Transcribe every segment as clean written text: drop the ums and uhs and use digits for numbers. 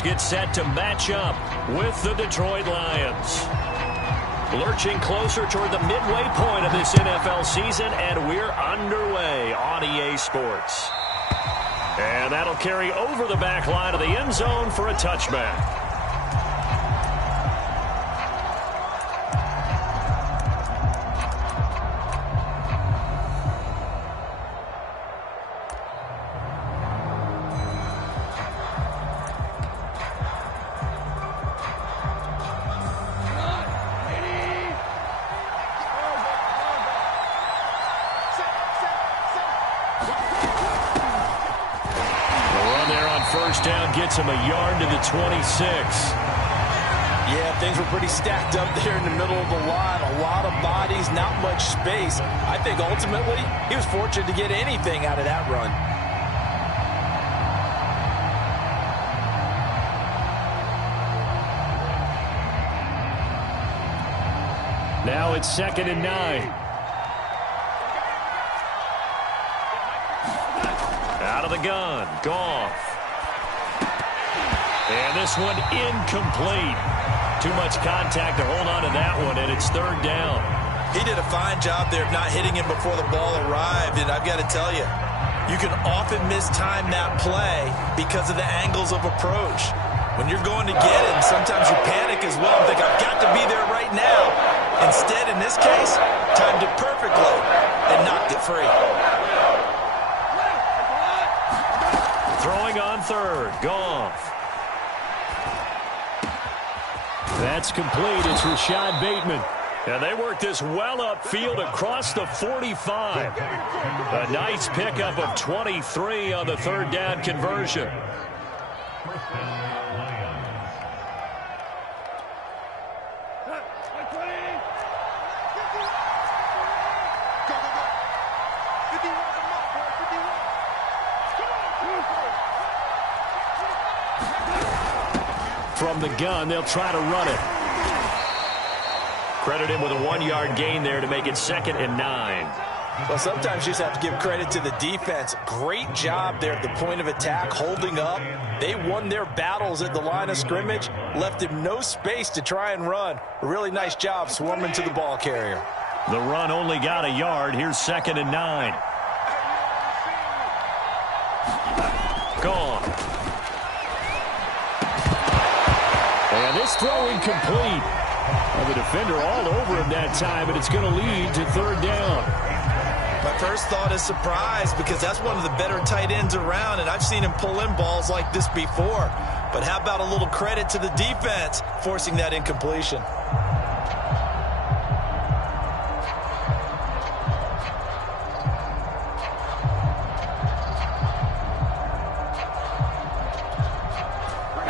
Panthers get set to match up with the Detroit Lions. Lurching closer toward the midway point of this NFL season, and we're underway on EA Sports. And that'll carry over the back line of the end zone for a touchback. First down gets him a yard to the 26. Yeah, things were pretty stacked up there in the middle of the line. A lot of bodies, not much space. I think ultimately he was fortunate to get anything out of that run. Now it's 2nd and 9. Out of the gun, Goff. And this one incomplete. Too much contact to hold on to that one, and it's 3rd down. He did a fine job there of not hitting him before the ball arrived, and I've got to tell you, you can often mistime that play because of the angles of approach. When you're going to get it, and sometimes you panic as well and think, I've got to be there right now. Instead, in this case, timed it perfectly and knocked it free. Throwing on 3rd, Goff. That's complete. It's Rashad Bateman. And they work this well upfield across the 45. A nice pickup of 23 on the 3rd down conversion. From the gun, they'll try to run it. Credit him with a 1-yard gain there to make it 2nd and 9. Well, sometimes you just have to give credit to the defense. Great job there at the point of attack, holding up. They won their battles at the line of scrimmage, left him no space to try and run. A really nice job swarming to the ball carrier. The run only got a yard. Here's 2nd and 9. Gone. And this throw incomplete. Well, the defender all over him that time, but it's going to lead to 3rd down. My first thought is surprise, because that's one of the better tight ends around, and I've seen him pull in balls like this before. But how about a little credit to the defense forcing that incompletion?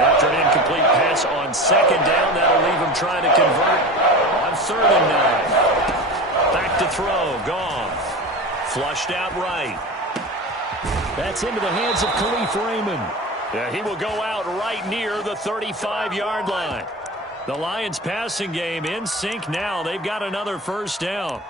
After an incomplete pass on 2nd down, that'll leave him trying to convert on 3rd and 9. Back to throw, Goff. Flushed out right. That's into the hands of Khalif Raymond. Yeah, he will go out right near the 35-yard line. The Lions passing game in sync now. They've got another 1st down.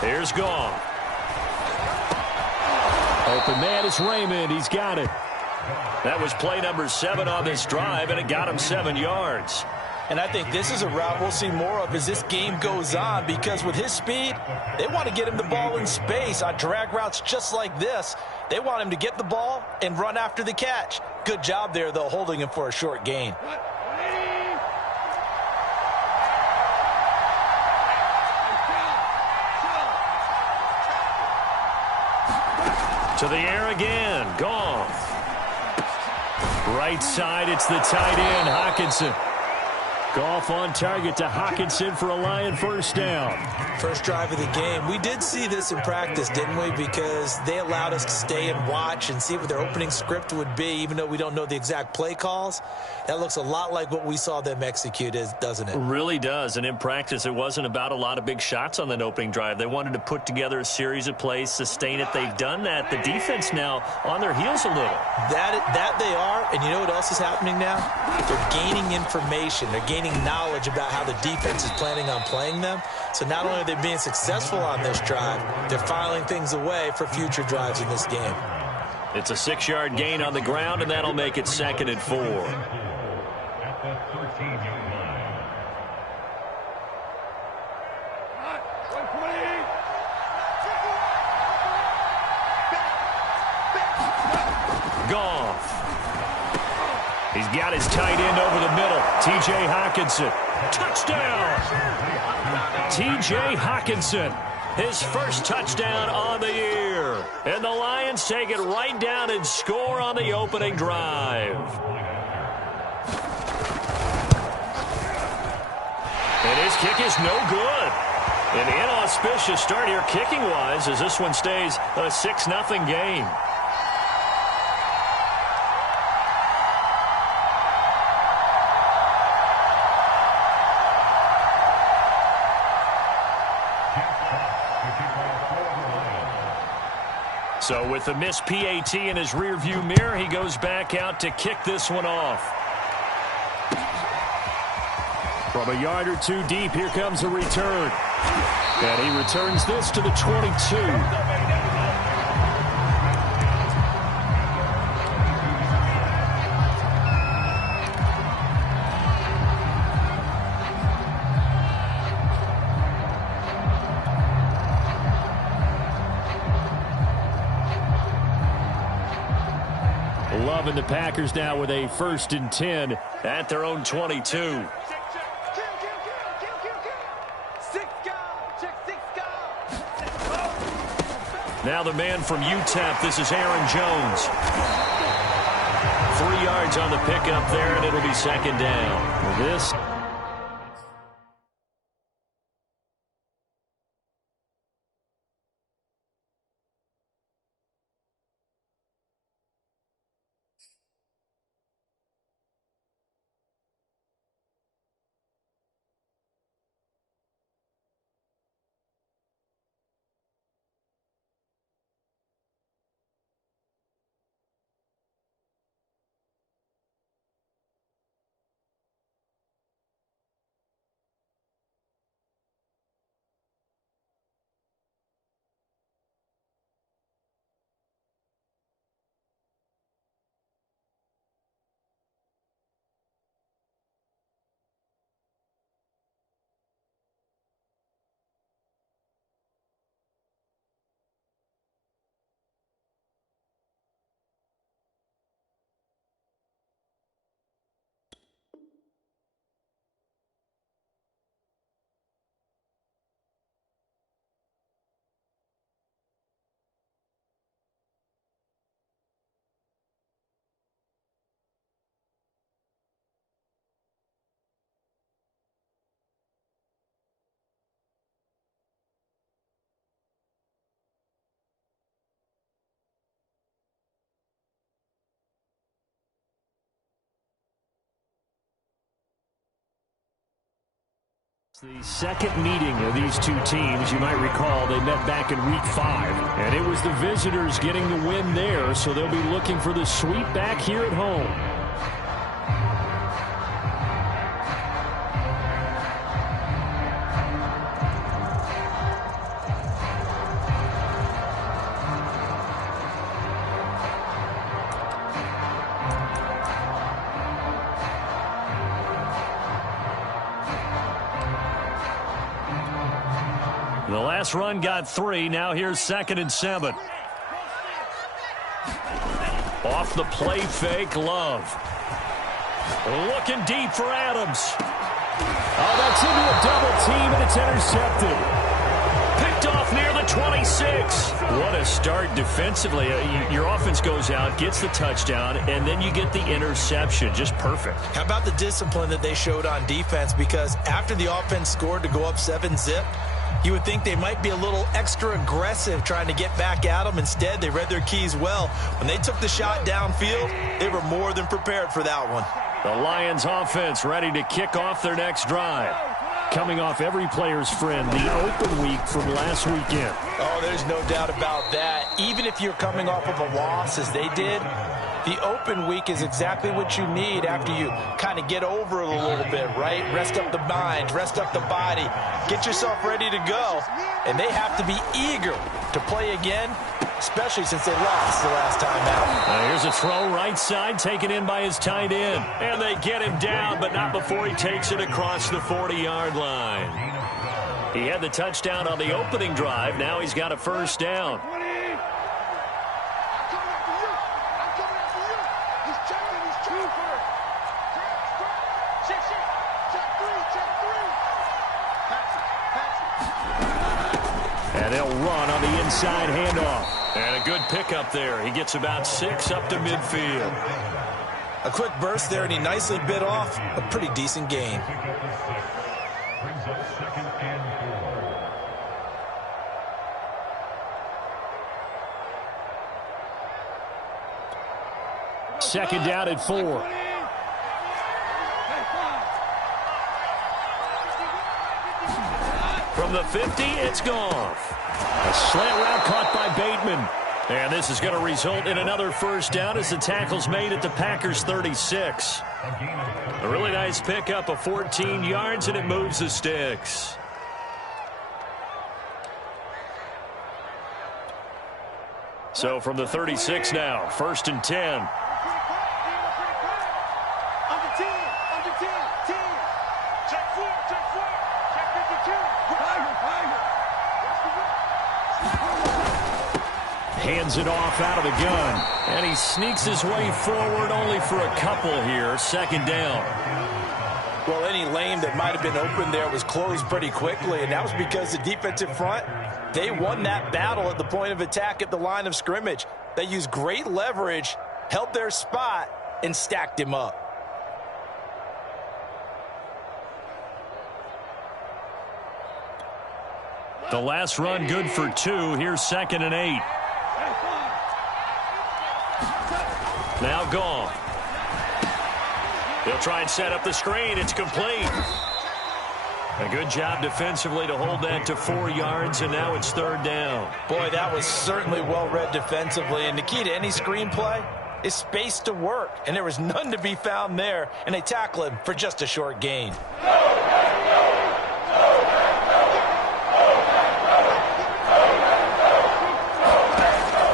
Here's Goff. Open man is Raymond. He's got it. That was play number 7 on this drive, and it got him 7 yards. And I think this is a route we'll see more of as this game goes on, because with his speed, they want to get him the ball in space on drag routes just like this. They want him to get the ball and run after the catch. Good job there, though, holding him for a short gain. To the air again, Goff. Right side, it's the tight end, Hockenson. Goff on target to Hockenson for a Lion first down. First drive of the game. We did see this in practice, didn't we? Because they allowed us to stay and watch and see what their opening script would be, even though we don't know the exact play calls. That looks a lot like what we saw them execute, doesn't it? It really does. And in practice, it wasn't about a lot of big shots on that opening drive. They wanted to put together a series of plays, sustain it. They've done that. The defense now on their heels a little. That they are. And you know what else is happening now? They're gaining information. They're gaining knowledge about how the defense is planning on playing them. So not only are they being successful on this drive, they're filing things away for future drives in this game. It's a 6-yard gain on the ground, and that'll make it 2nd and 4. At the 13-yard line. Goff. He's got his tight end over the middle. T.J. Hockenson. Touchdown! T.J. Hockenson. His first touchdown on the year. And the Lions take it right down and score on the opening drive. And his kick is no good. An inauspicious start here kicking-wise as this one stays a 6-0 game. So with the missed PAT in his rearview mirror, he goes back out to kick this one off. From a yard or two deep, here comes a return. And he returns this to the 22. 11, the Packers now with a 1st and 10 at their own 22. Now the man from UTEP, this is Aaron Jones. 3 yards on the pickup there, and it'll be 2nd down. This the second meeting of these two teams. You might recall they met back in week 5, and it was the visitors getting the win there, so they'll be looking for the sweep back here at home. The last run got 3. Now here's 2nd and 7. Off the play fake, Love. Looking deep for Adams. Oh, that's into a double team, and it's intercepted. Picked off near the 26. What a start defensively. Your offense goes out, gets the touchdown, and then you get the interception. Just perfect. How about the discipline that they showed on defense? Because after the offense scored to go up 7-zip, you would think they might be a little extra aggressive trying to get back at them. Instead, they read their keys well. When they took the shot downfield, they were more than prepared for that one. The Lions offense ready to kick off their next drive. Coming off every player's friend, the open week from last weekend. Oh, there's no doubt about that. Even if you're coming off of a loss as they did, the open week is exactly what you need after you kind of get over it a little bit, right? Rest up the mind, rest up the body, get yourself ready to go. And they have to be eager to play again, especially since they lost the last time out. Here's a throw right side, taken in by his tight end. And they get him down, but not before he takes it across the 40-yard line. He had the touchdown on the opening drive. Now he's got a first down. And they'll run on the inside handoff. And a good pickup there. He gets about 6 up to midfield. A quick burst there, and he nicely bit off a pretty decent gain. Second down at 4. From the 50, it's Goff. A slant route caught by Bateman. And this is going to result in another first down as the tackle's made at the Packers' 36. A really nice pickup of 14 yards, and it moves the sticks. So from the 36 now, 1st and 10. Hands it off out of the gun. And he sneaks his way forward only for a couple here. 2nd down. Well, any lane that might have been open there was closed pretty quickly, and that was because the defensive front, they won that battle at the point of attack at the line of scrimmage. They used great leverage, held their spot, and stacked him up. The last run good for 2. Here's 2nd and 8. Now Goff. They'll try and set up the screen. It's complete. A good job defensively to hold that to 4 yards, and now it's 3rd down. Boy, that was certainly well read defensively, and the key to any screenplay is space to work, and there was none to be found there, and they tackle him for just a short gain.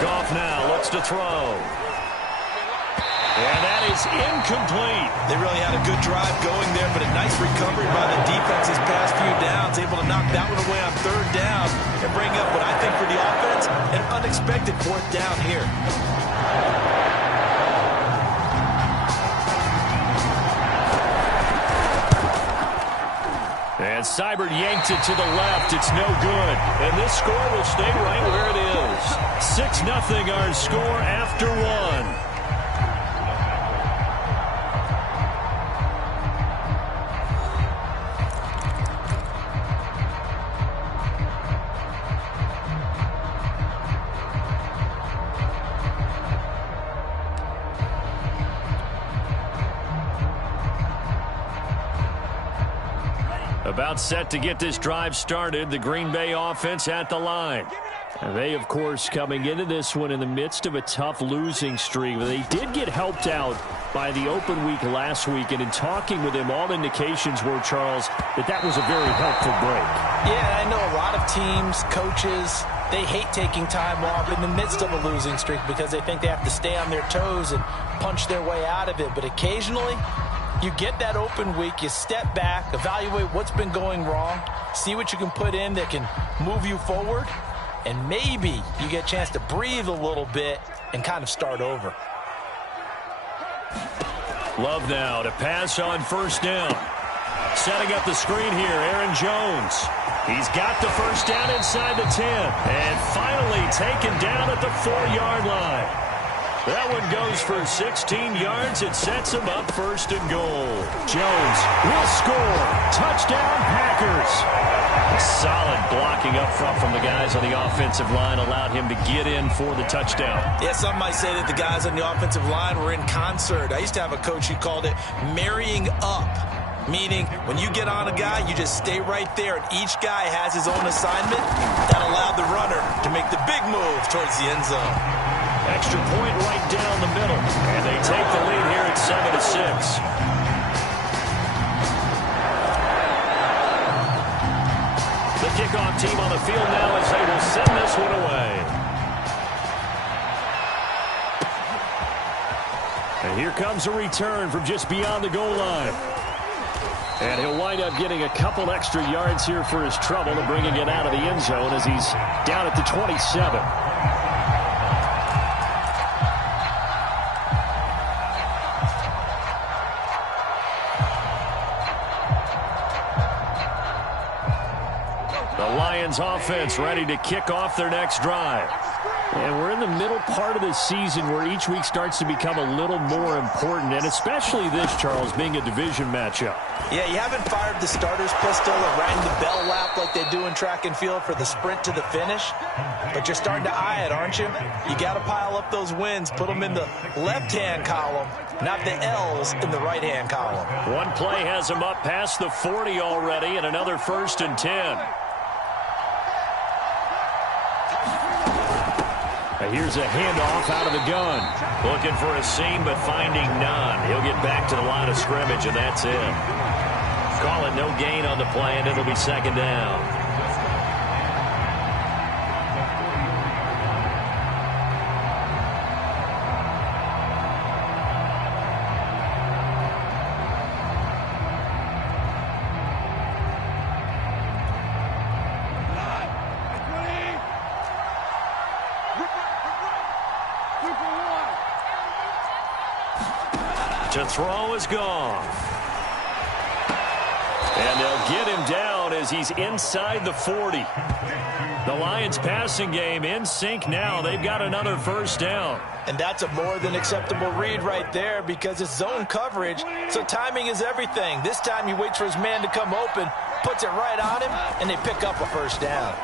Goff now looks to throw. And that is incomplete. They really had a good drive going there, but a nice recovery by the defense these past few downs, able to knock that one away on 3rd down and bring up what I think for the offense, an unexpected 4th down here. And Seibert yanks it to the left. It's no good. And this score will stay right where it is. 6-0 our score after 1. About set to get this drive started. The Green Bay offense at the line. And they, of course, coming into this one in the midst of a tough losing streak. They did get helped out by the open week last week. And in talking with him, all indications were, Charles, that was a very helpful break. Yeah, I know a lot of teams, coaches, they hate taking time off in the midst of a losing streak because they think they have to stay on their toes and punch their way out of it. But occasionally, you get that open week, you step back, evaluate what's been going wrong, see what you can put in that can move you forward, and maybe you get a chance to breathe a little bit and kind of start over. Love now to pass on 1st down. setting up the screen here, Aaron Jones. He's got the first down inside the 10. And finally taken down at the 4-yard line. That one goes for 16 yards. It sets him up first and goal. Jones will score. Touchdown, Packers. Solid blocking up front from the guys on the offensive line allowed him to get in for the touchdown. Yeah, some might say that the guys on the offensive line were in concert. I used to have a coach who called it marrying up, meaning when you get on a guy, you just stay right there, and each guy has his own assignment. That allowed the runner to make the big move towards the end zone. Extra point right down the middle, and they take the lead here at 7-6. The kickoff team on the field now as they will send this one away. And here comes a return from just beyond the goal line. And he'll wind up getting a couple extra yards here for his trouble and bringing it out of the end zone as he's down at the 27. Offense ready to kick off their next drive. And we're in the middle part of the season where each week starts to become a little more important, and especially this, Charles, being a division matchup. Yeah, you haven't fired the starter's pistol or rang the bell lap like they do in track and field for the sprint to the finish, but you're starting to eye it, aren't you? You got to pile up those wins, put them in the left-hand column, not the L's in the right-hand column. One play has them up past the 40 already, and another 1st and 10. Here's a handoff out of the gun. Looking for a seam, but finding none. He'll get back to the line of scrimmage, and that's it. Call it no gain on the play, and it'll be 2nd down. To throw is gone. And they'll get him down as he's inside the 40. The Lions passing game in sync now. They've got another 1st down. And that's a more than acceptable read right there because it's zone coverage, so timing is everything. This time he waits for his man to come open, puts it right on him, and they pick up a 1st down.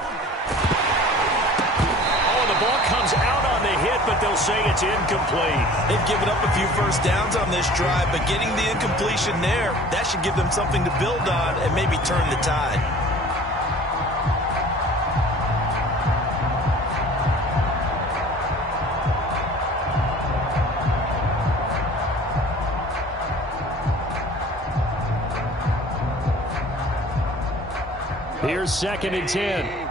The ball comes out on the hit, but they'll say it's incomplete. They've given up a few 1st downs on this drive, but getting the incompletion there, that should give them something to build on and maybe turn the tide. Here's 2nd and 10.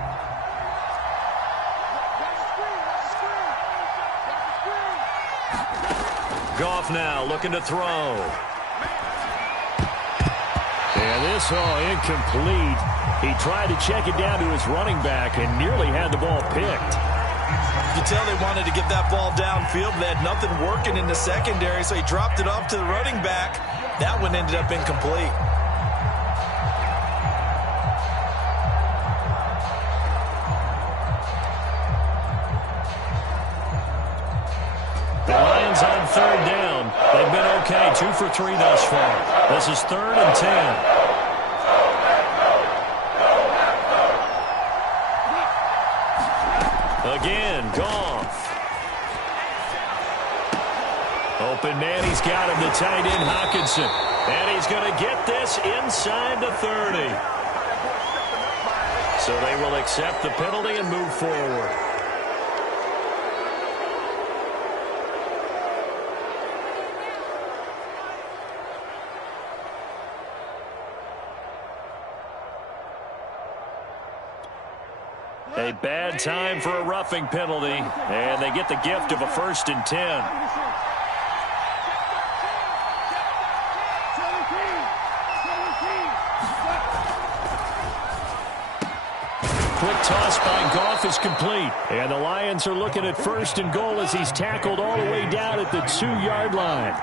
Goff now looking to throw. And this, incomplete. He tried to check it down to his running back and nearly had the ball picked. You can tell they wanted to get that ball downfield. They had nothing working in the secondary, so he dropped it off to the running back. That one ended up incomplete. The Lions on 3rd down. They've been okay, 2 for 3 thus far. This is 3rd and 10. Again, Goff. Open man, he's got him, the tight end, Hockenson. And he's going to get this inside the 30. So they will accept the penalty and move forward. A bad time for a roughing penalty, and they get the gift of a 1st and 10. Quick toss by Goff is complete, and the Lions are looking at 1st and goal as he's tackled all the way down at the 2-yard line.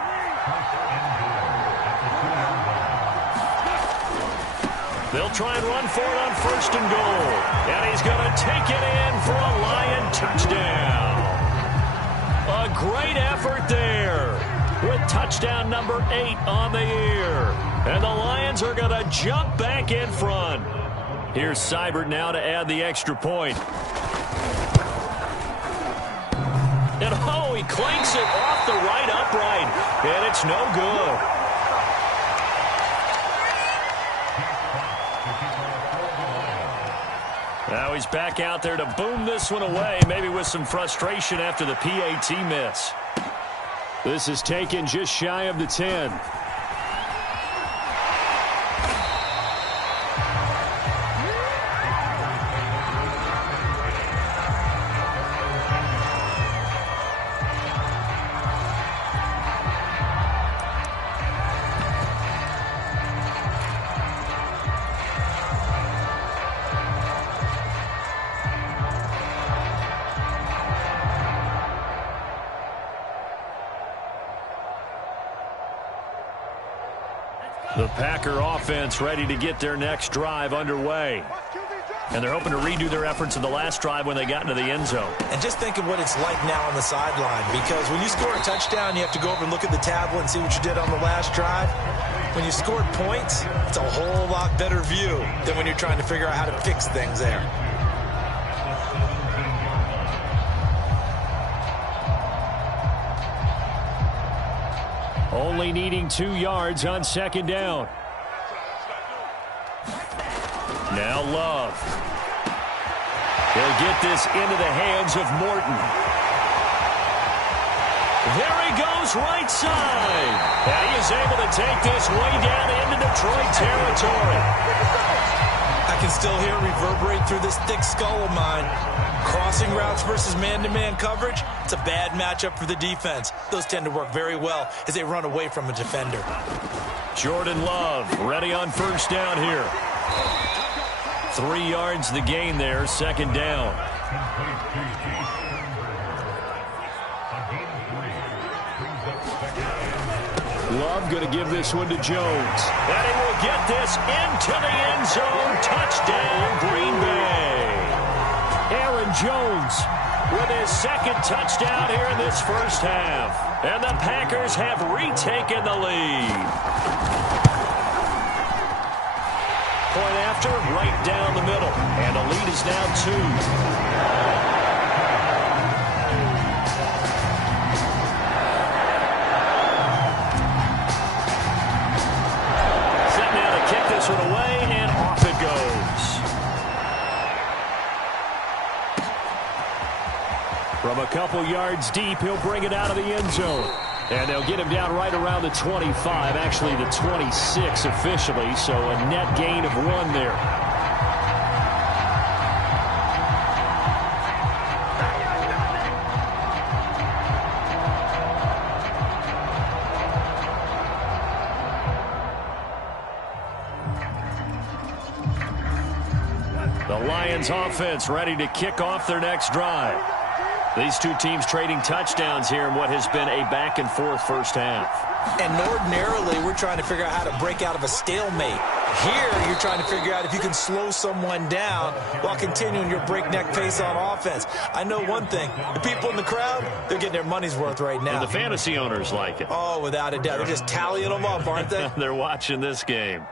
They'll try and run for it on 1st and goal. And he's going to take it in for a Lion touchdown. A great effort there with touchdown number 8 on the year. And the Lions are going to jump back in front. Here's Seibert now to add the extra point. And oh, he clanks it off the right upright. And it's no good. Now he's back out there to boom this one away, maybe with some frustration after the PAT miss. This is taken just shy of the 10. The Packer offense ready to get their next drive underway. And they're hoping to redo their efforts in the last drive when they got into the end zone. And just think of what it's like now on the sideline, because when you score a touchdown, you have to go over and look at the tablet and see what you did on the last drive. When you scored points, it's a whole lot better view than when you're trying to figure out how to fix things there. Only needing 2 yards on 2nd down. Now Love. He'll get this into the hands of Morton. There he goes right side. And he is able to take this way down into Detroit territory. I can still hear it reverberate through this thick skull of mine. Crossing routes versus man-to-man coverage, it's a bad matchup for the defense. Those tend to work very well as they run away from a defender. Jordan Love ready on 1st down here. 3 yards the gain there, 2nd down. Love going to give this one to Jones. And he will get this into the end zone. Touchdown, Green Bay. Aaron Jones with his 2nd touchdown here in this 1st half. And the Packers have retaken the lead. Point after, right down the middle. And the lead is now 2. One away, and off it goes. From a couple yards deep, he'll bring it out of the end zone. And they'll get him down right around the 25, actually the 26 officially, so a net gain of 1 there. Lions offense ready to kick off their next drive. These two teams trading touchdowns here in what has been a back-and-forth 1st half. And ordinarily, we're trying to figure out how to break out of a stalemate. Here, you're trying to figure out if you can slow someone down while continuing your breakneck pace on offense. I know one thing. The people in the crowd, they're getting their money's worth right now. And the fantasy owners like it. Oh, without a doubt. They're just tallying them up, aren't they? They're watching this game.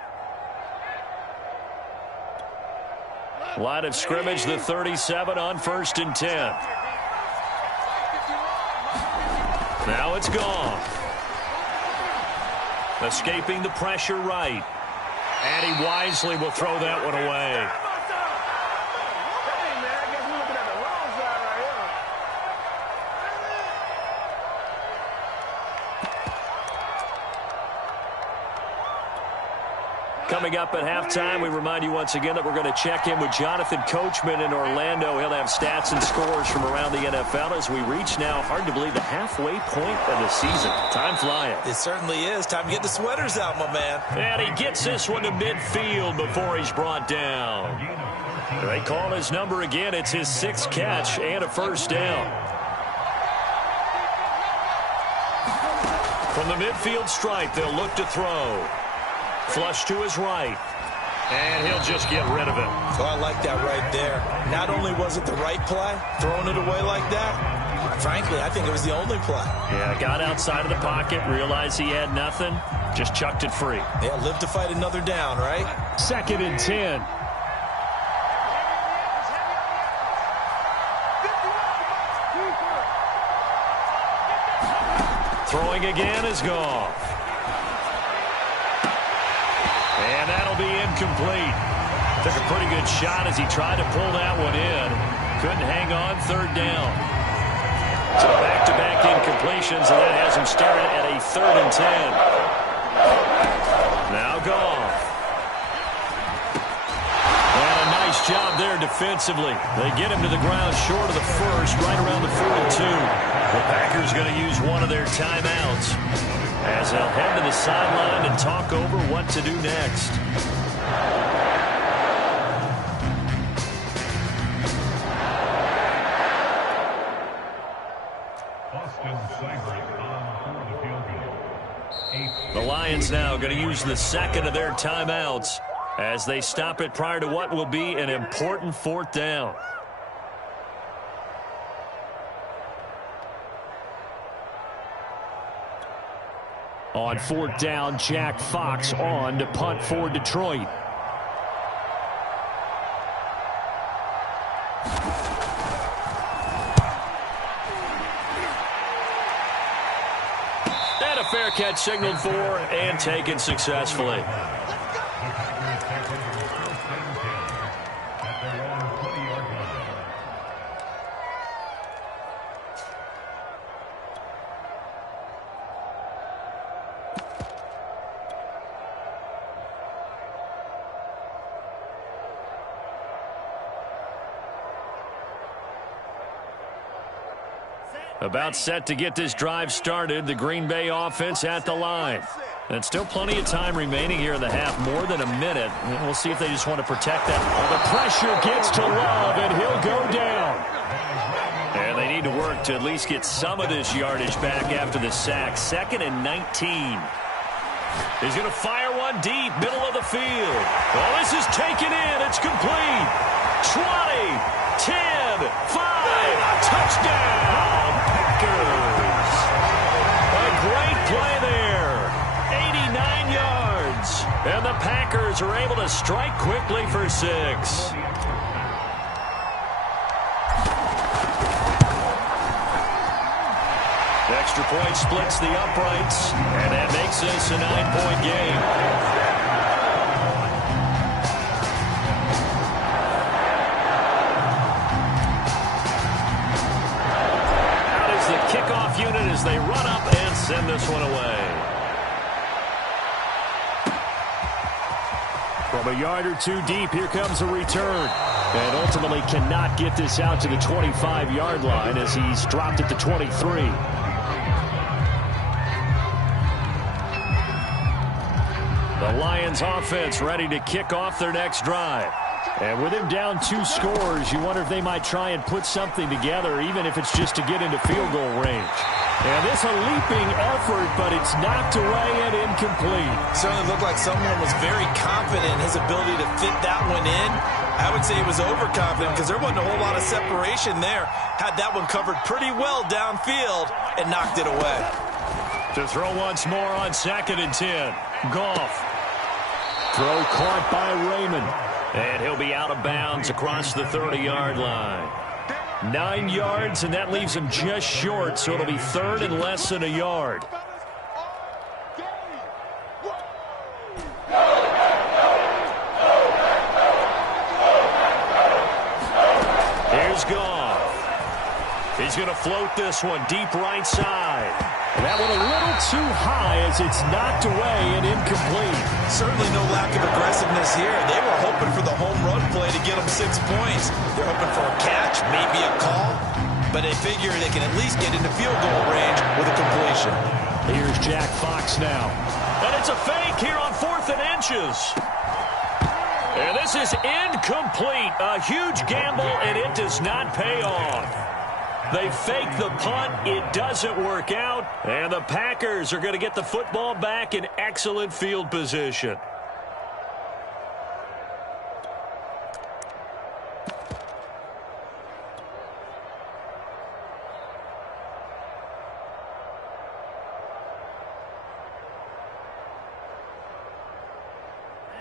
Line of scrimmage, the 37 on 1st and 10. Now it's gone. Escaping the pressure right. And he wisely will throw that one away. Coming up at halftime, we remind you once again that we're going to check in with Jonathan Coachman in Orlando. He'll have stats and scores from around the NFL as we reach now, hard to believe, the halfway point of the season. Time flying. It certainly is. Time to get the sweaters out, my man. And he gets this one to midfield before he's brought down. They call his number again. It's his 6th catch and a 1st down. From the midfield stripe, they'll look to throw. Flush to his right. And he'll just get rid of it. Oh, I like that right there. Not only was it the right play, throwing it away like that, frankly, I think it was the only play. Yeah, got outside of the pocket, realized he had nothing, just chucked it free. Yeah, live to fight another down, right? 2nd and 10. Throwing again is Goff. And that'll be incomplete. Took a pretty good shot as he tried to pull that one in. Couldn't hang on, 3rd down. So back-to-back incompletions, and that has him staring at a 3rd and 10. Now Goff. And a nice job there defensively. They get him to the ground short of the first, right around the 42. The Packers going to use one of their timeouts as they'll head to the sideline and talk over what to do next. The Lions now going to use the 2nd of their timeouts as they stop it prior to what will be an important 4th down. On 4th down, Jack Fox on to punt for Detroit. And a fair catch signaled for and taken successfully. About set to get this drive started, the Green Bay offense at the line. And still plenty of time remaining here in the half, more than a minute. And we'll see if they just want to protect that. Well, the pressure gets to Love, and he'll go down. And they need to work to at least get some of this yardage back after the sack. 2nd and 19. He's going to fire one deep, middle of the field. Well, this is taken in. It's complete. 20, 10, 5, touchdown. A great play there. 89 yards. And the Packers are able to strike quickly for 6. Extra point splits the uprights, and that makes this a 9-point game. Kickoff unit as they run up and send this one away. From a yard or two deep, here comes a return. And ultimately cannot get this out to the 25-yard line as he's dropped at the 23. The Lions offense ready to kick off their next drive. And with him down 2 scores, you wonder if they might try and put something together, even if it's just to get into field goal range. And this a leaping effort, but it's knocked away and incomplete. Certainly looked like someone was very confident in his ability to fit that one in. I would say he was overconfident because there wasn't a whole lot of separation there. Had that one covered pretty well downfield and knocked it away. To throw once more on 2nd and 10. Goff. Throw caught by Raymond. And he'll be out of bounds across the 30-yard line. 9 yards, and that leaves him just short, so it'll be 3rd and less than a yard. Here's Goff. He's going to float this one deep right side. That one a little too high as it's knocked away and incomplete. Certainly no lack of aggressiveness here. They were hoping for the home run play to get them 6 points. They're hoping for a catch, maybe a call, but they figure they can at least get into field goal range with a completion. Here's Jack Fox now. And it's a fake here on 4th and inches. And this is incomplete. A huge gamble, and it does not pay off. They fake the punt. It doesn't work out. And the Packers are going to get the football back in excellent field position.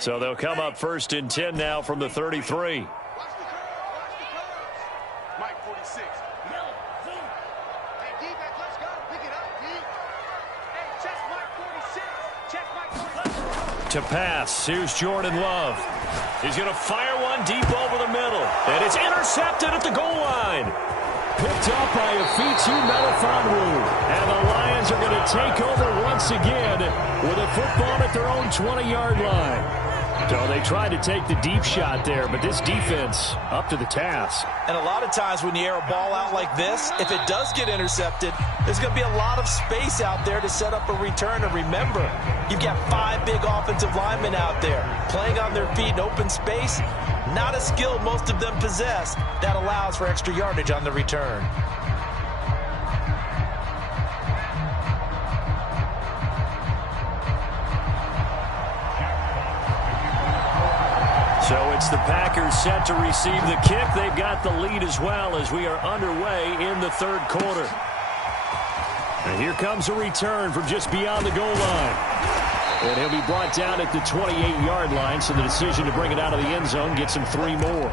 So they'll come up 1st and 10 now from the 33. To pass, here's Jordan Love. He's going to fire one deep over the middle. And it's intercepted at the goal line. Picked up by a Fitu Melifonwu. And the Lions are going to take over once again with a football at their own 20-yard line. So they tried to take the deep shot there, but this defense up to the task. And a lot of times when you air a ball out like this, if it does get intercepted, there's going to be a lot of space out there to set up a return. And remember, you've got 5 big offensive linemen out there playing on their feet in open space. Not a skill most of them possess. That allows for extra yardage on the return. So it's the Packers set to receive the kick. They've got the lead as well as we are underway in the 3rd quarter. And here comes a return from just beyond the goal line. And he'll be brought down at the 28-yard line, so the decision to bring it out of the end zone gets him 3 more.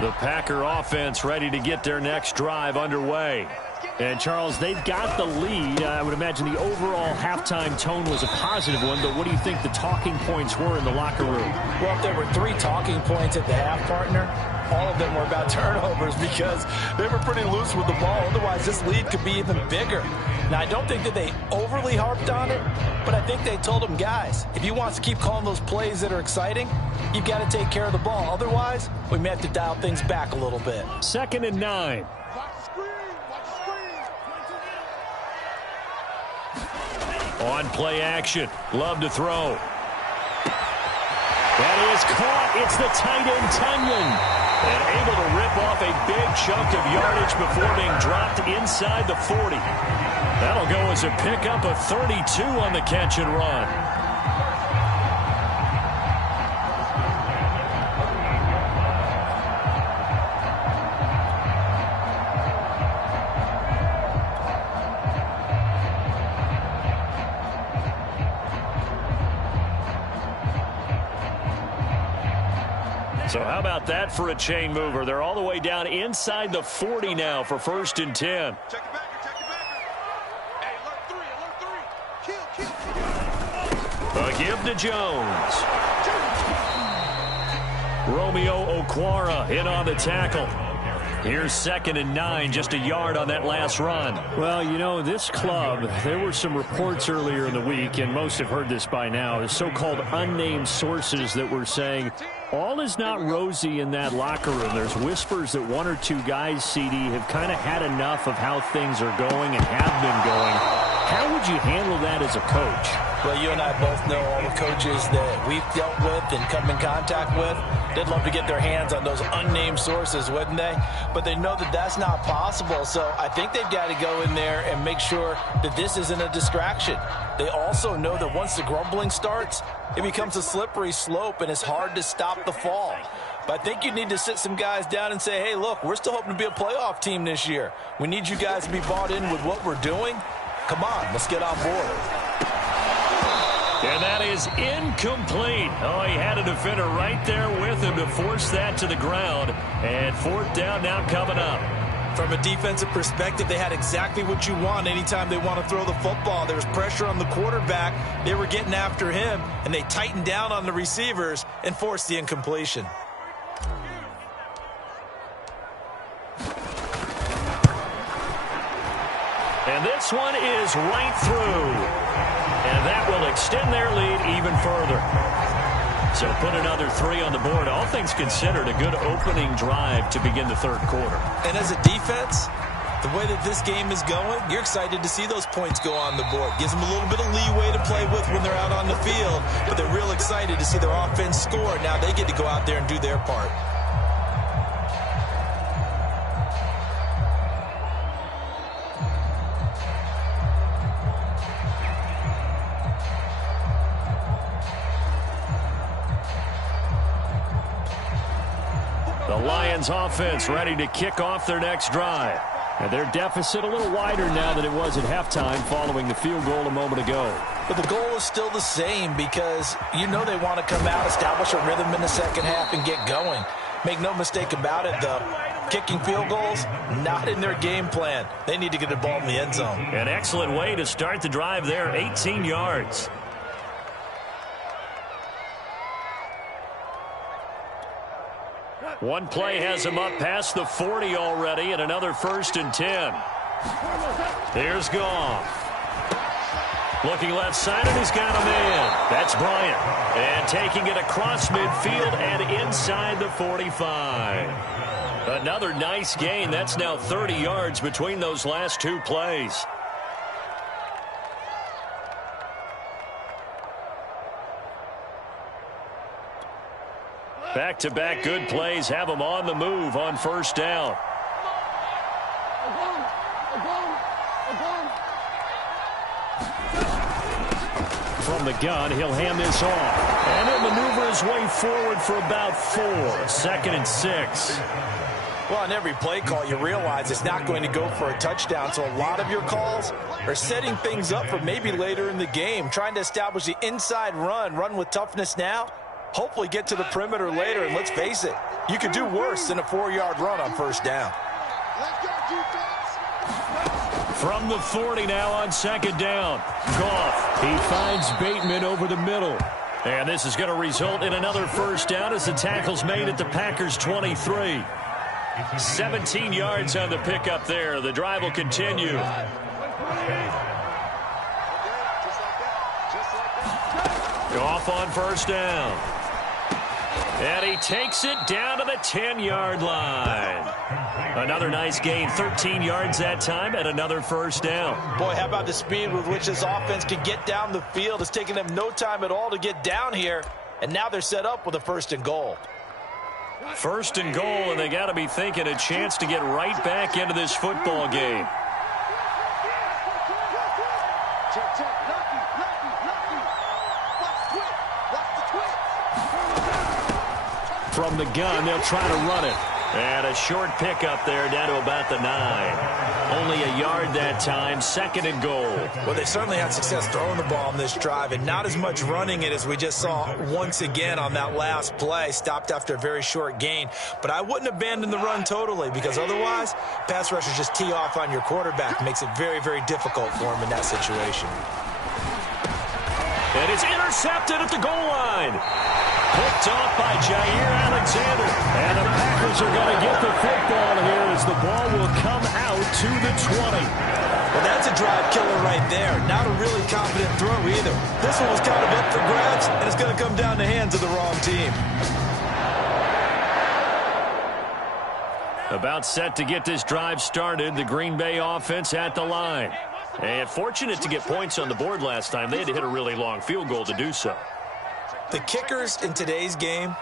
The Packer offense ready to get their next drive underway. And, Charles, they've got the lead. I would imagine the overall halftime tone was a positive one, but what do you think the talking points were in the locker room? Well, if there were 3 talking points at the half, partner, all of them were about turnovers because they were pretty loose with the ball. Otherwise, this lead could be even bigger. Now, I don't think that they overly harped on it, but I think they told them, guys, if you want to keep calling those plays that are exciting, you've got to take care of the ball. Otherwise, we may have to dial things back a little bit. 2nd and 9. On play action. Love to throw. That is caught. It's the tight end, Tunyon. And able to rip off a big chunk of yardage before being dropped inside the 40. That'll go as a pickup of 32 on the catch and run. So how about that for a chain mover? They're all the way down inside the 40 now for 1st and 10. Check it back, check it back. Hey, alert 3. Kill. A give to Jones. Romeo Okwara in on the tackle. Here's 2nd and 9, just a yard on that last run. Well, you know, this club, there were some reports earlier in the week, and most have heard this by now, the so-called unnamed sources that were saying all is not rosy in that locker room. There's whispers that 1 or 2 guys, CD, have kind of had enough of how things are going and have been going. How would you handle that as a coach? Well, you and I both know all the coaches that we've dealt with and come in contact with. They'd love to get their hands on those unnamed sources, wouldn't they? But they know that that's not possible. So I think they've got to go in there and make sure that this isn't a distraction. They also know that once the grumbling starts, it becomes a slippery slope and it's hard to stop the fall. But I think you need to sit some guys down and say, hey, look, we're still hoping to be a playoff team this year. We need you guys to be bought in with what we're doing. Come on, let's get on board. And that is incomplete. Oh, he had a defender right there with him to force that to the ground. And 4th down now coming up. From a defensive perspective, they had exactly what you want anytime they want to throw the football. There was pressure on the quarterback. They were getting after him, and they tightened down on the receivers and forced the incompletion. And this one is right through. And that will extend their lead even further. So put another 3 on the board. All things considered, a good opening drive to begin the 3rd quarter. And as a defense, the way that this game is going, you're excited to see those points go on the board. Gives them a little bit of leeway to play with when they're out on the field. But they're real excited to see their offense score. Now they get to go out there and do their part. Lions offense ready to kick off their next drive. And their deficit a little wider now than it was at halftime following the field goal a moment ago. But the goal is still the same because you know they want to come out, establish a rhythm in the second half, and get going. Make no mistake about it, though. Kicking field goals, not in their game plan. They need to get the ball in the end zone. An excellent way to start the drive there, 18 yards. One play has him up past the 40 already, and another 1st and 10. Here's Goff. Looking left side, and he's got a man. That's Bryant. And taking it across midfield and inside the 45. Another nice gain. That's now 30 yards between those last two plays. Back-to-back good plays have them on the move on 1st down. From the gun, he'll hand this off. And he'll maneuver his way forward for about 4. 2nd and 6. Well, on every play call, you realize it's not going to go for a touchdown. So a lot of your calls are setting things up for maybe later in the game, trying to establish the inside run with toughness now. Hopefully get to the perimeter later, and let's face it, you could do worse than a 4-yard run on 1st down. From the 40 now on 2nd down. Goff, he finds Bateman over the middle. And this is going to result in another 1st down as the tackle's made at the Packers' 23. 17 yards on the pickup there. The drive will continue. Goff on 1st down. And he takes it down to the 10-yard line. Another nice gain, 13 yards that time, and another 1st down. Boy, how about the speed with which this offense can get down the field? It's taken them no time at all to get down here, and now they're set up with a 1st and goal. 1st and goal, and they got to be thinking a chance to get right back into this football game. From the gun, they'll try to run it. And a short pickup there down to about the 9. Only a yard that time, 2nd and goal. Well, they certainly had success throwing the ball on this drive, and not as much running it as we just saw once again on that last play. Stopped after a very short gain. But I wouldn't abandon the run totally, because otherwise, pass rushers just tee off on your quarterback. Makes it very, very difficult for him in that situation. And it's intercepted at the goal line. Picked off by Jair Alexander. And the Packers are going to get the football here as the ball will come out to the 20. Well, that's a drive killer right there. Not a really confident throw either. This one was kind of up for grabs, and it's going to come down the hands of the wrong team. About set to get this drive started, the Green Bay offense at the line. And fortunate to get points on the board last time. They had to hit a really long field goal to do so. The kickers in today's game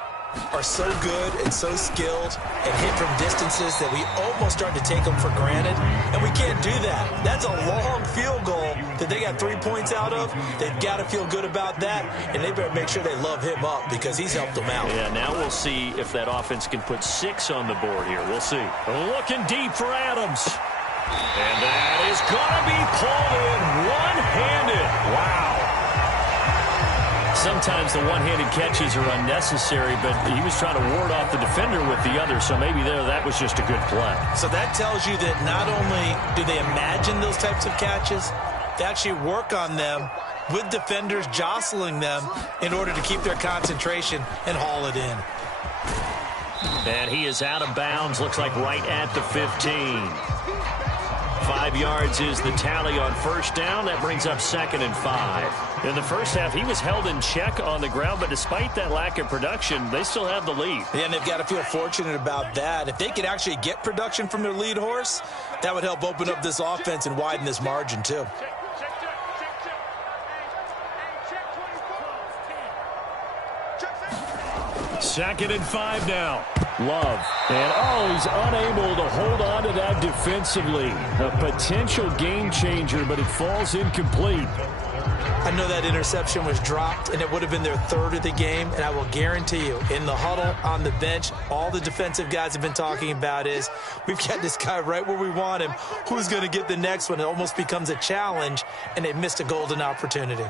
are so good and so skilled and hit from distances that we almost start to take them for granted, and we can't do that. That's a long field goal that they got 3 points out of. They've got to feel good about that, and they better make sure they love him up because he's helped them out. Yeah, now we'll see if that offense can put 6 on the board here. We'll see. Looking deep for Adams. And that is going to be pulled in one-handed. Wow. Sometimes the one-handed catches are unnecessary, but he was trying to ward off the defender with the other, so maybe that was just a good play. So that tells you that not only do they imagine those types of catches, they actually work on them with defenders jostling them in order to keep their concentration and haul it in. And he is out of bounds, looks like right at the 15. 5 yards is the tally on 1st down. That brings up 2nd and 5. In the first half, he was held in check on the ground, but despite that lack of production, they still have the lead. Yeah, and they've got to feel fortunate about that. If they could actually get production from their lead horse, that would help open up this offense and widen this margin, too. Second and 5 now. Love. And, he's unable to hold on to that defensively. A potential game changer, but it falls incomplete. I know that interception was dropped, and it would have been their third of the game, and I will guarantee you, in the huddle, on the bench, all the defensive guys have been talking about is, we've got this guy right where we want him. Who's going to get the next one? It almost becomes a challenge, and they missed a golden opportunity.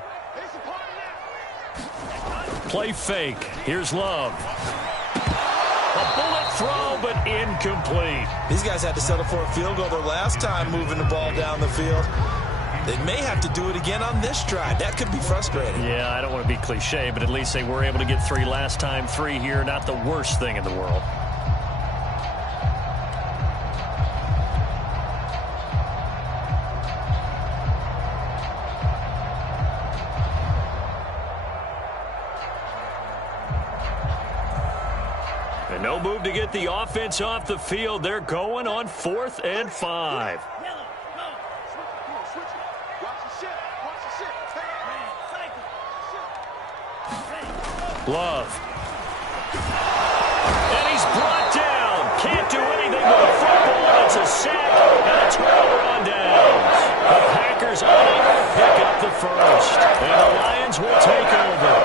Play fake. Here's Love. A bullet throw, but incomplete. These guys had to settle for a field goal their last time moving the ball down the field. They may have to do it again on this drive. That could be frustrating. Yeah, I don't want to be cliche, but at least they were able to get 3 last time. 3 here, not the worst thing in the world. And no move to get the offense off the field. They're going on 4th and 5. Love. And he's brought down. Can't do anything with a football. It's a sack, and it's 12 on downs. The Packers unable to pick up the first, and the Lions will take over.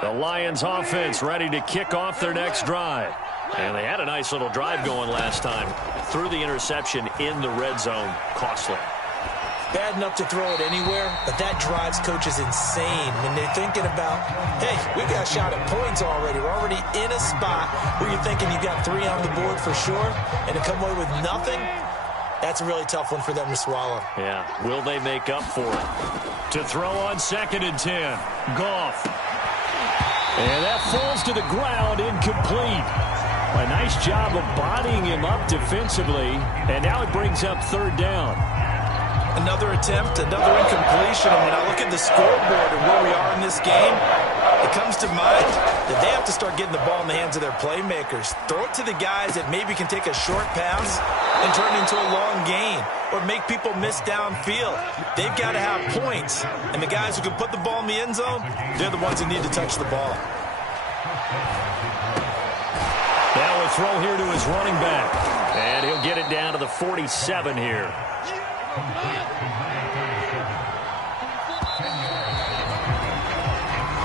The Lions offense ready to kick off their next drive. And they had a nice little drive going last time. Threw the interception in the red zone. Costly. Bad enough to throw it anywhere, but that drives coaches insane when they're thinking about, hey, we got a shot at points already. We're already in a spot where you're thinking you got 3 on the board for sure, and to come away with nothing, that's a really tough one for them to swallow. Yeah, will they make up for it? To throw on 2nd and 10. Goff. And that falls to the ground, incomplete. A nice job of bodying him up defensively, and now it brings up 3rd down. Another attempt, another incompletion, and when I look at the scoreboard and where we are in this game, it comes to mind that they have to start getting the ball in the hands of their playmakers. Throw it to the guys that maybe can take a short pass and turn it into a long gain, or make people miss downfield. They've got to have points, and the guys who can put the ball in the end zone, they're the ones that need to touch the ball. Now a throw here to his running back, and he'll get it down to the 47 here.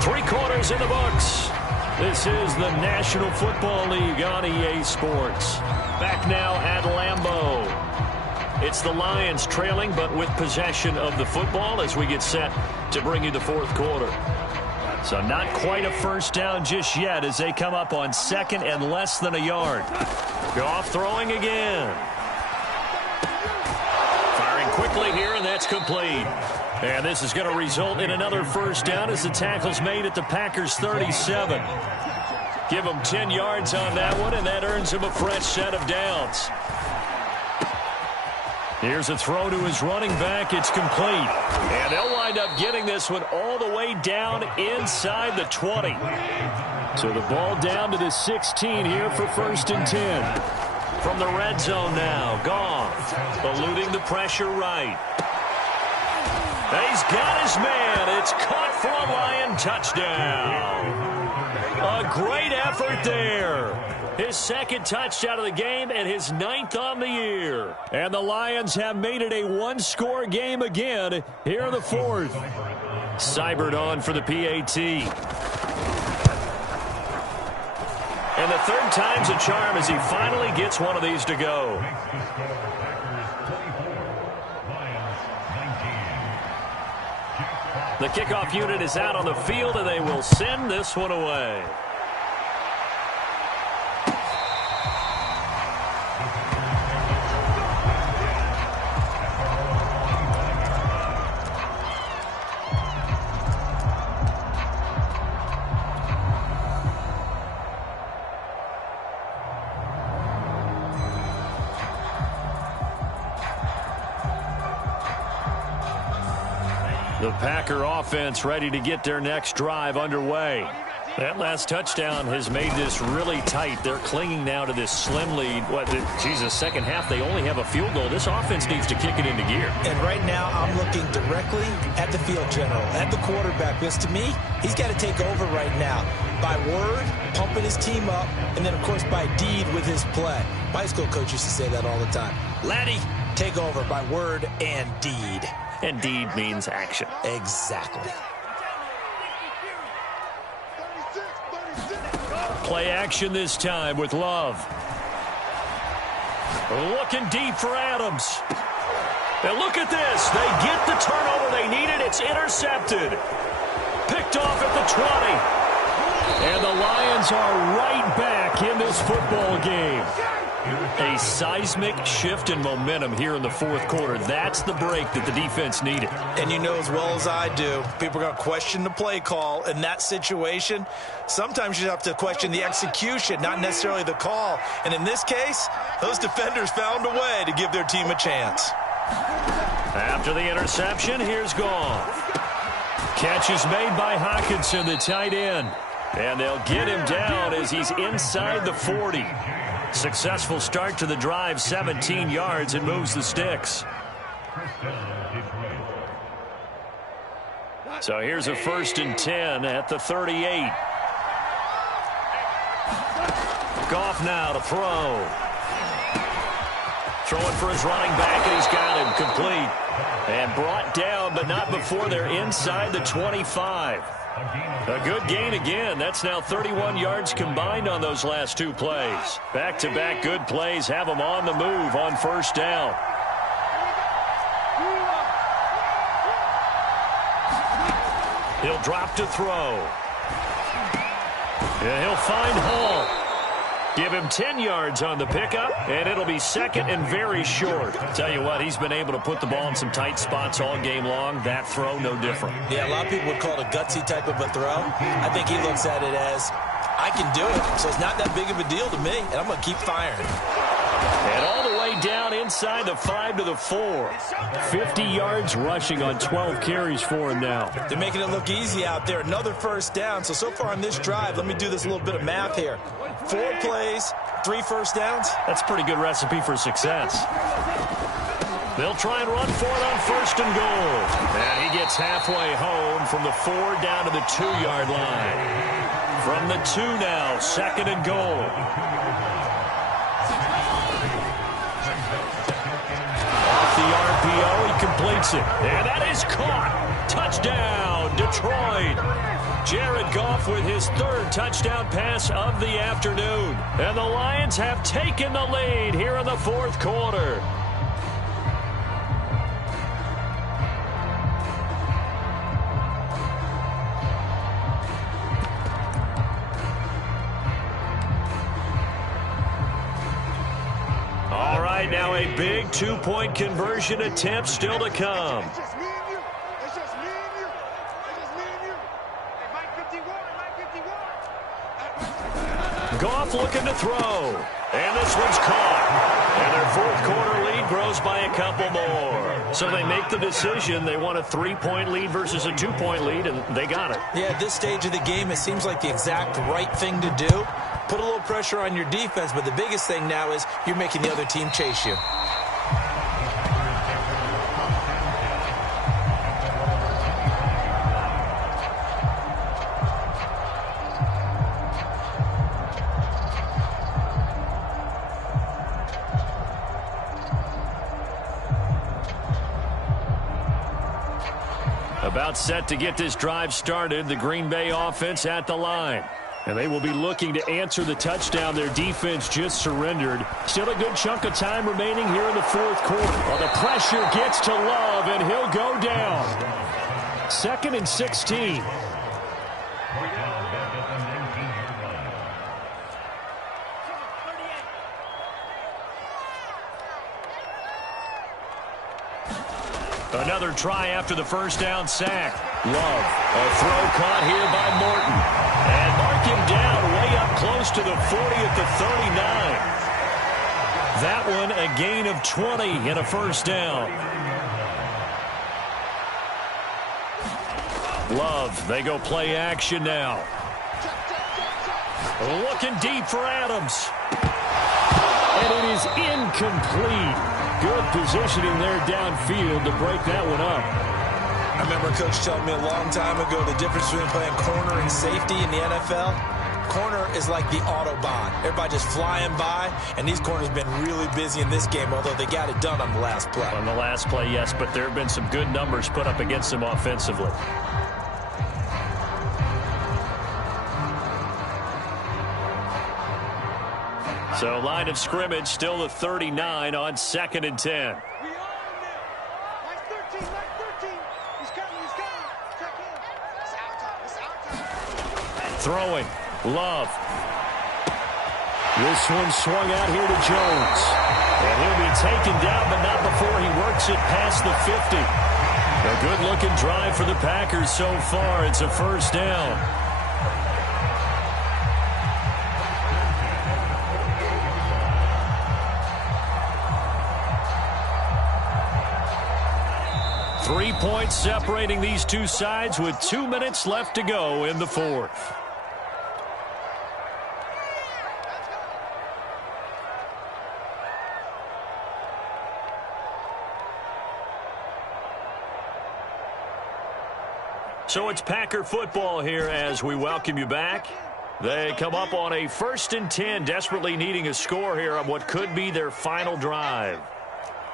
3 quarters in the books. This is the National Football League on EA Sports. Back now at Lambeau. It's the Lions trailing, but with possession of the football as we get set to bring you the 4th quarter. So not quite a first down just yet as they come up on 2nd and less than a yard. Goff throwing again. Firing quickly here, and that's complete. And this is going to result in another first down as the tackle's made at the Packers' 37. Give them 10 yards on that one, and that earns him a fresh set of downs. Here's a throw to his running back. It's complete. And they'll wind up getting this one all the way down inside the 20. So the ball down to the 16 here for 1st and 10. From the red zone now, Goff eluding the pressure right. He's got his man. It's caught for a Lion touchdown. A great effort there. His 2nd touchdown of the game and his 9th on the year. And the Lions have made it a 1-score game again here in the 4th. Seibert on for the PAT. And the 3rd time's a charm as he finally gets one of these to go. The kickoff unit is out on the field, and they will send this one away. The Packer offense ready to get their next drive underway. That last touchdown has made this really tight. They're clinging now to this slim lead. Second half, they only have a field goal. This offense needs to kick it into gear. And right now, I'm looking directly at the field general, at the quarterback, because to me, he's got to take over right now. By word, pumping his team up, and then, of course, by deed with his play. My school coach used to say that all the time. Laddie, take over by word and deed. And deed means action. Exactly. Play action this time with Love. Looking deep for Adams. And look at this. They get the turnover they needed. It's intercepted. Picked off at the 20. And the Lions are right back in this football game. A seismic shift in momentum here in the fourth quarter. That's the break that the defense needed. And you know as well as I do, people are going to question the play call in that situation. Sometimes you have to question the execution, not necessarily the call. And in this case, those defenders found a way to give their team a chance. After the interception, here's Goff. Catch is made by Hockenson, the tight end. And they'll get him down as he's inside the 40. Successful start to the drive, 17 yards, and moves the sticks. So here's a 1st and 10 at the 38. Goff now to throw. Throwing for his running back, and he's got him complete. And brought down, but not before they're inside the 25. A good gain again. That's now 31 yards combined on those last two plays. Back-to-back good plays have them on the move on 1st down. He'll drop to throw. And he'll find Hall. Give him 10 yards on the pickup, and it'll be 2nd and very short. Tell you what, he's been able to put the ball in some tight spots all game long. That throw, no different. Yeah, a lot of people would call it a gutsy type of a throw. I think he looks at it as, I can do it, so it's not that big of a deal to me, and I'm going to keep firing. And all the way down inside the 5 to the 4. 50 yards rushing on 12 carries for him now. They're making it look easy out there. Another 1st down. So far on this drive, let me do this little bit of math here. 4 plays, 3 1st downs. That's a pretty good recipe for success. They'll try and run for it on 1st and goal. And he gets halfway home from the 4 down to the 2-yard line. From the 2 now, 2nd and goal. Off the RPO, he completes it. And that is caught. Touchdown, Detroit. Jared Goff with his 3rd touchdown pass of the afternoon. And the Lions have taken the lead here in the 4th quarter. All right, now a big 2-point conversion attempt still to come. Goff looking to throw. And this one's caught. And their 4th quarter lead grows by a couple more. So they make the decision. They want a 3-point lead versus a 2-point lead, and they got it. Yeah, at this stage of the game, it seems like the exact right thing to do. Put a little pressure on your defense, but the biggest thing now is you're making the other team chase you. About set to get this drive started, the Green Bay offense at the line. And they will be looking to answer the touchdown their defense just surrendered. Still a good chunk of time remaining here in the 4th quarter. Well, the pressure gets to Love, and he'll go down. 2nd and 16. Another try after the 1st down sack. Love, a throw caught here by Morton. And mark him down way up close to the 40 at the 39. That one a gain of 20 and a 1st down. Love, they go play action now. Looking deep for Adams. And it is incomplete. Good positioning there downfield to break that one up. I remember Coach telling me a long time ago the difference between playing corner and safety in the NFL. Corner is like the Autobahn. Everybody just flying by, and these corners have been really busy in this game, although they got it done on the last play. On the last play, yes, but there have been some good numbers put up against them offensively. So line of scrimmage still the 39 on 2nd and 10. We on them. Like 13, like 13. He's coming, he's coming. Check in. It's our time, it's our time. Throwing. Love. This one swung out here to Jones. And he'll be taken down, but not before he works it past the 50. A good-looking drive for the Packers so far. It's a first down. Three points separating these two sides with 2 minutes left to go in the fourth. So it's Packer football here as we welcome you back. They come up on a 1st and 10, desperately needing a score here on what could be their final drive.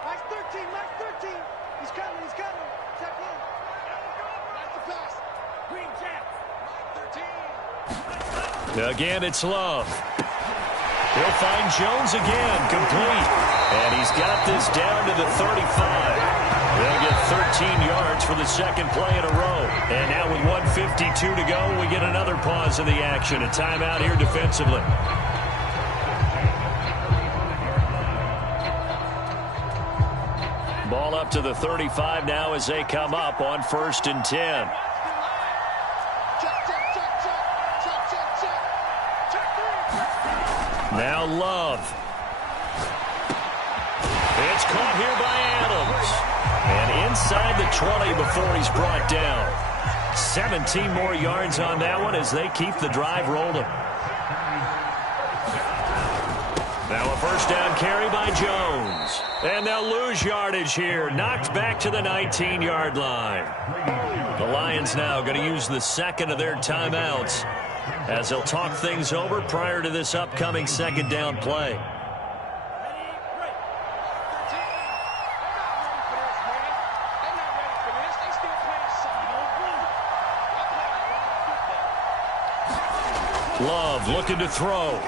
Like 13, like 13. He's coming, he's coming. Check in. Like the pass. Green Jack. Like 13. Again, it's Love. He'll find Jones again, complete. And he's got this down to the 35. They'll get 13 yards for the second play in a row. And now with 1:52 to go, we get another pause in the action. A timeout here defensively. Ball up to the 35 now as they come up on 1st and 10. Now Love. It's caught here by Adams. And inside the 20 before he's brought down. 17 more yards on that one as they keep the drive rolling. Now a first down carry by Jones. And they'll lose yardage here. Knocked back to the 19-yard line. The Lions now going to use the second of their timeouts as they'll talk things over prior to this upcoming second down play. Love looking to throw.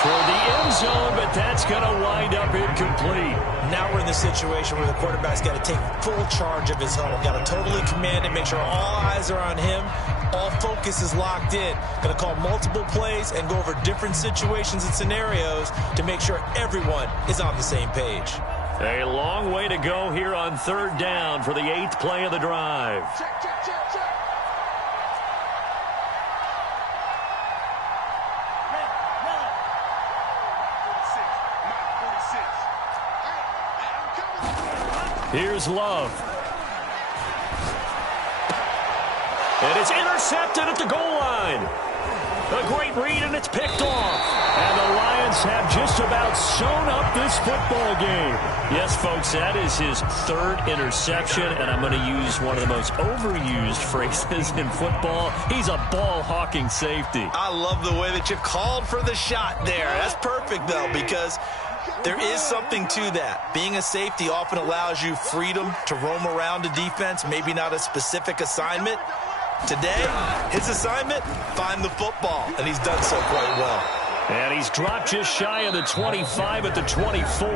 Toward the end zone, but that's going to wind up incomplete. Now we're in the situation where the quarterback's got to take full charge of his huddle. Got to totally command it, make sure all eyes are on him. All focus is locked in. Going to call multiple plays and go over different situations and scenarios to make sure everyone is on the same page. A long way to go here on 3rd down for the 8th play of the drive. Check, check, check, check. Here's Love. And it's intercepted at the goal line. A great read, and it's picked off. And the Lions have just about sewn up this football game. Yes, folks, that is his 3rd interception, and I'm going to use one of the most overused phrases in football. He's a ball-hawking safety. I love the way that you called for the shot there. That's perfect, though, because there is something to that. Being a safety often allows you freedom to roam around a defense, maybe not a specific assignment. Today, his assignment, find the football, and he's done so quite well. And he's dropped just shy of the 25 at the 24.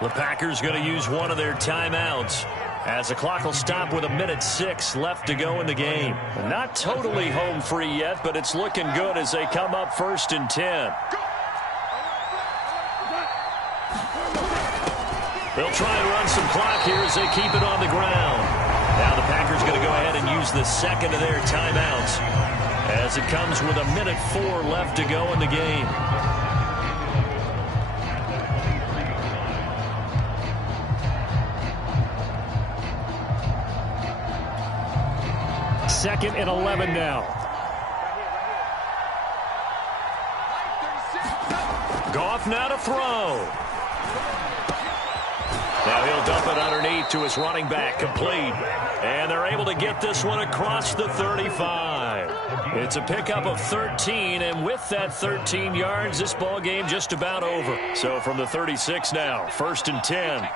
The Packers going to use one of their timeouts as the clock will stop with 1:06 left to go in the game. Not totally home free yet, but it's looking good as they come up 1st and 10. They'll try and run some clock here as they keep it on the ground. Now the Packers going to go ahead and use the second of their timeouts as it comes with 1:04 left to go in the game. Second and 11 now. off now to throw. Now he'll dump it underneath to his running back, complete. And they're able to get this one across the 35. It's a pickup of 13, and with that 13 yards, this ball game just about over. So from the 36 now, 1st and 10.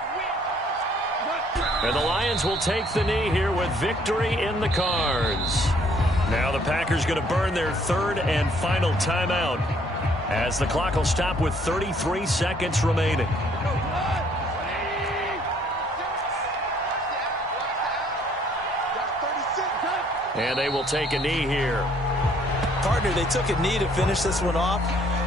And the Lions will take the knee here with victory in the cards. Now the Packers going to burn their 3rd and final timeout as the clock will stop with 33 seconds remaining. And they will take a knee here. Partner, they took a knee to finish this one off.